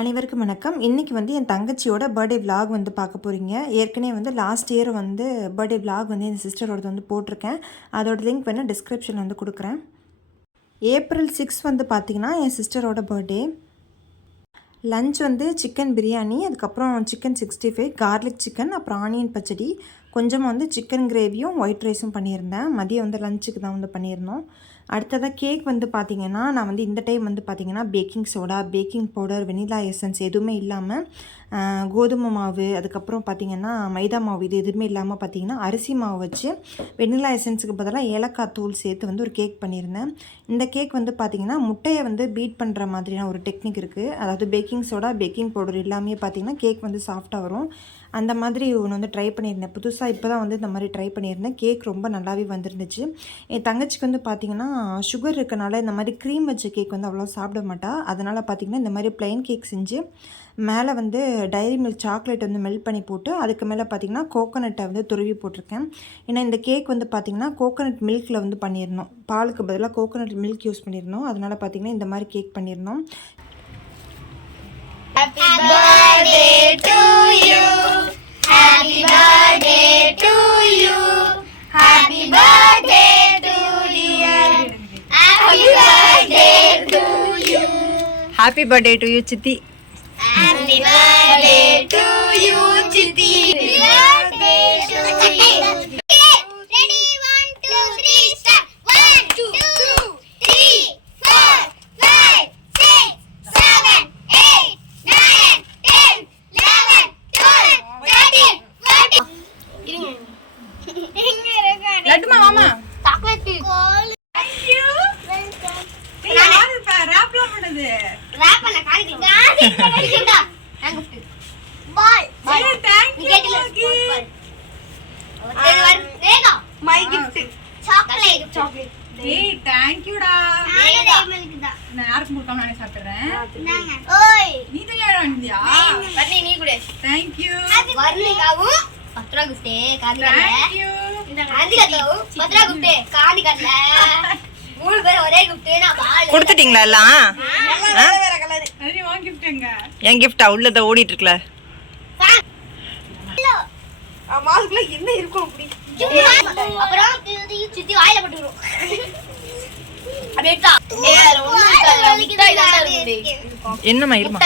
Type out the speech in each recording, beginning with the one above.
அனைவருக்கும் வணக்கம். இன்றைக்கி வந்து என் தங்கச்சியோட பர்த்டே விலாக் வந்து பார்க்க போகிறீங்க. ஏற்கனவே வந்து லாஸ்ட் இயர் வந்து பர்த்டே விலாக் வந்து என் சிஸ்டரோடது வந்து போட்டிருக்கேன். அதோட லிங்க் வேணால் டிஸ்கிரிப்ஷனில் வந்து கொடுக்குறேன். April 6 வந்து பார்த்திங்கன்னா என் சிஸ்டரோட பர்த்டே. லஞ்ச் வந்து சிக்கன் பிரியாணி, அதுக்கப்புறம் சிக்கன் 65, கார்லிக் சிக்கன், அப்புறம் ஆனியன் பச்சடி, கொஞ்சமாக வந்து சிக்கன் கிரேவியும் ஒயிட் ரைஸும் பண்ணியிருந்தேன். மதியம் வந்து லஞ்சுக்கு தான் வந்து பண்ணியிருந்தோம். அடுத்ததாக கேக் வந்து பார்த்திங்கன்னா நான் வந்து இந்த டைம் வந்து பார்த்திங்கன்னா baking soda, baking powder, vanilla essence எதுவுமே இல்லாமல் கோதுமை மாவு, அதுக்கப்புறம் பார்த்திங்கன்னா மைதா மாவு இது எதுவுமே இல்லாமல் பார்த்திங்கன்னா அரிசி மாவு வச்சு வெனிலா எசன்ஸுக்கு பதிலாக ஏலக்காய் தூள் சேர்த்து வந்து ஒரு கேக் பண்ணியிருந்தேன். இந்த கேக் வந்து பார்த்திங்கன்னா முட்டையை வந்து பீட் பண்ணுற மாதிரியான ஒரு டெக்னிக் இருக்குது. அதாவது பேக்கிங் சோடா, பேக்கிங் பவுடர் இல்லாமல் பார்த்திங்கன்னா கேக் வந்து சாஃப்டாக வரும். அந்த மாதிரி ஒன்று வந்து ட்ரை பண்ணியிருந்தேன். புதுசாக இப்போ தான் வந்து இந்த மாதிரி ட்ரை பண்ணியிருந்தேன். கேக் ரொம்ப நல்லாவே வந்துருந்துச்சு. என் தங்கச்சிக்கு வந்து பார்த்திங்கன்னா சுகர் இருக்கனால இந்த மாதிரி க்ரீம் வச்ச கேக் வந்து அவ்வளோ சாப்பிட மாட்டா. அதனால் பார்த்திங்கன்னா இந்த மாதிரி ப்ளைன் கேக் செஞ்சு மேலே வந்து டைரி மில்க் சாக்லேட் வந்து மெல்ட் பண்ணி போட்டு அதுக்கு மேலே பார்த்திங்கன்னா கோகோனட்டை வந்து துருவி போட்டிருக்கேன். ஏன்னா இந்த கேக் வந்து பார்த்திங்கன்னா கோகோனட் மில்கில் வந்து பண்ணியிருந்தோம். பாலுக்கு பதிலாக கோகோனட் மில்க் யூஸ் பண்ணியிருந்தோம். அதனால் பார்த்திங்கன்னா இந்த மாதிரி கேக் பண்ணியிருந்தோம். Happy birthday to you. Happy birthday to you. Happy birthday to dear. Happy birthday to you. Happy birthday to you, Chitti. Happy birthday to you, Chitti. Happy birthday to you. Ready, 1, 2, 3, start. 1, 2, 3, 4, 5, 6, 7, 8, 9, 10, 11, 12, 13, 14. லட்டுமா மாமா chocolate Thank you. ராப்லாம் பண்ணது rap பண்ண காணிக்கடா நாங்க பாய் Thank you. Rekha My gift. Chocolate Hey, thank you டா. நானே நான் யாருக்கும் கொடுக்காம நானே சாப்பிடுறேன். ஓய் நீ தான் வாங்கியா? வர்ணி நீ கூட Thank you. வர்ணிகாவும் Patra kofte காதிகல்ல Thank you. காதிகல்ல Patra kofte காதிகல்ல மூணு பேர் ஒரே குப்தேனா பால் கொடுத்துட்டீங்களா எல்லாம்? வேற கலர் சரி உன் gift எங்க? என் கிஃப்டா உள்ளத ஓடிட்டு இருக்கல. மாஸ்க்ல என்ன இருக்கும் அப்படி? அப்புறம் சுத்தி வாயில போட்டுறோம் அப்படியே என்னம்மா இருமா?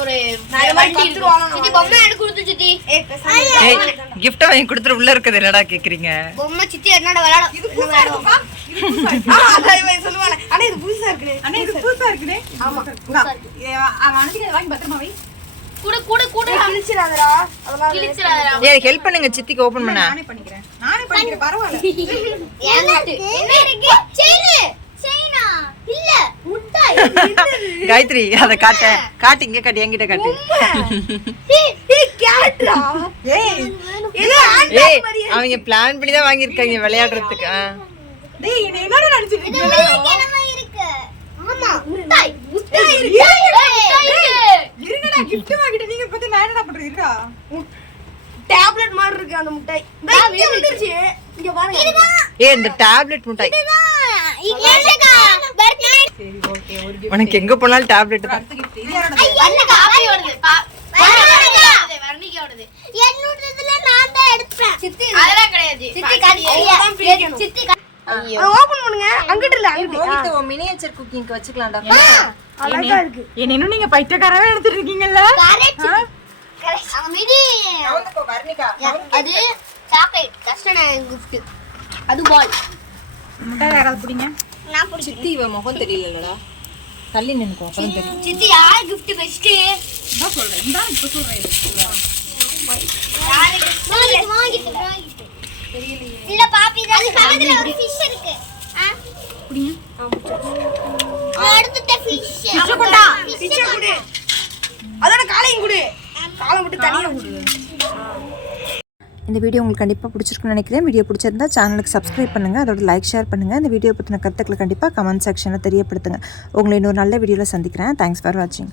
ஒரு சுத்தி பொம்மை எடுத்து கொடுத்து சுத்தி ஏய் gift வாங்கி கொடுத்துட்டு உள்ள இருக்குது என்னடா கேக்குறீங்க? பொம்மை சுத்தி என்னடா விளையாடும் இது புதுசா இருக்குப்பா. சொல்லுவானே அண்ணா இது புதுசா இருக்குனே. அண்ணா இது புதுசா இருக்குனே. ஆமா. அவனுக்கு வாங்கி பத்திரமா வை. கூட கூட கூட கிழிச்சிராதடா அதெல்லாம் கிழிச்சிராதடா ஏய் ஹெல்ப் பண்ணுங்க சித்திக்கு ஓபன் பண்ண. நானே பண்ணிக்கிறேன் பரவாயில்லை. என்ன இருக்கு சைனா இல்ல முட்டாய் காயத்ரி அத காட்டு இங்க காட்டு என்கிட்ட காட்டு. ஏய் கேட்ரா ஏய் ஏய் அவங்க பிளான் பண்ணி தான் வாங்கி இருக்காங்க விளையாடுறதுக்கு. டேய் என்ன என்னடா நினைச்சிட்டு இருக்க? என்னமா இருக்கு ஆமா முட்டாய் இருக்கு இருங்கடா gift வாங்கிட்டு நீங்க பத்தி நான் என்னடா பண்றது இருக்கா? டேப்லெட் மாதிரி இருக்கு அந்த முட்டாய் வந்துருச்சு இங்க பாருங்க ஏய் இந்த டேப்லெட் முட்டாய் இங்கேஷகா பர்த்டே சரி ஓகே ஒரு gift. உனக்கு எங்க போனாலும் டேப்லெட் தான். அடுத்த gift இது யாரோட? என்ன காப்பி வருது வர்ணிகாவோடது என்னோடதுல நான் தான் எடுப்பேன் சித்தி அதெல்லாம் கிடையாது சித்தி காடி சித்தி ஓபன் பண்ணுங்க அங்கிட்ட இல்ல மோகித் ஓ மினியேச்சர் குக்கிங்க்கு வச்சுக்கலாம்டா. அழகா இருக்கு. என்ன இன்னும் நீங்க பைத்தியக்காரவே எடுத்துட்டு இருக்கீங்கல்ல? கரெக்ட் அவங்க மிடி வர்ணிகா அது சாக்லேட் கஸ்டர்ட் gift அது பால் முட்டை யாராவது புடிங்க. நான் பிடிச்சி சித்தி இவ முகம் தெரியலடா. தள்ளி நின்னுக்கோ அப்பதான் தெரியும். சித்தி யார் gift பெஸ்ட் நான் சொல்றேன். இதான் இப்ப சொல்றேன் இது. வாங்கிட்டு இல்ல பாப்பி அது பக்கத்துல ஒரு ஃபிஷ் இருக்கு புடிங்க. அடுத்த ஃபிஷ் கொண்டா. பிச்சை குடு. அதோட காலையும் குடு. காலை மட்டும் தனியா குடு. இந்த வீடியோ உங்களுக்கு கண்டிப்பாக பிடிச்சிருக்குன்னு நினைக்கிறேன். வீடியோ பிடிச்சிருந்தா சேனலுக்கு சப்ஸ்கிரைப் பண்ணுங்கள், அதோட லைக் ஷேர் பண்ணுங்கள். இந்த வீடியோ பற்றின கருத்துக்களை கண்டிப்பாக கமெண்ட் செக்ஷனில் தெரியப்படுத்துங்க. உங்களை இன்னொரு நல்ல வீடியோவில் சந்திக்கிறேன். தேங்க்ஸ் ஃபார் வாட்சிங்.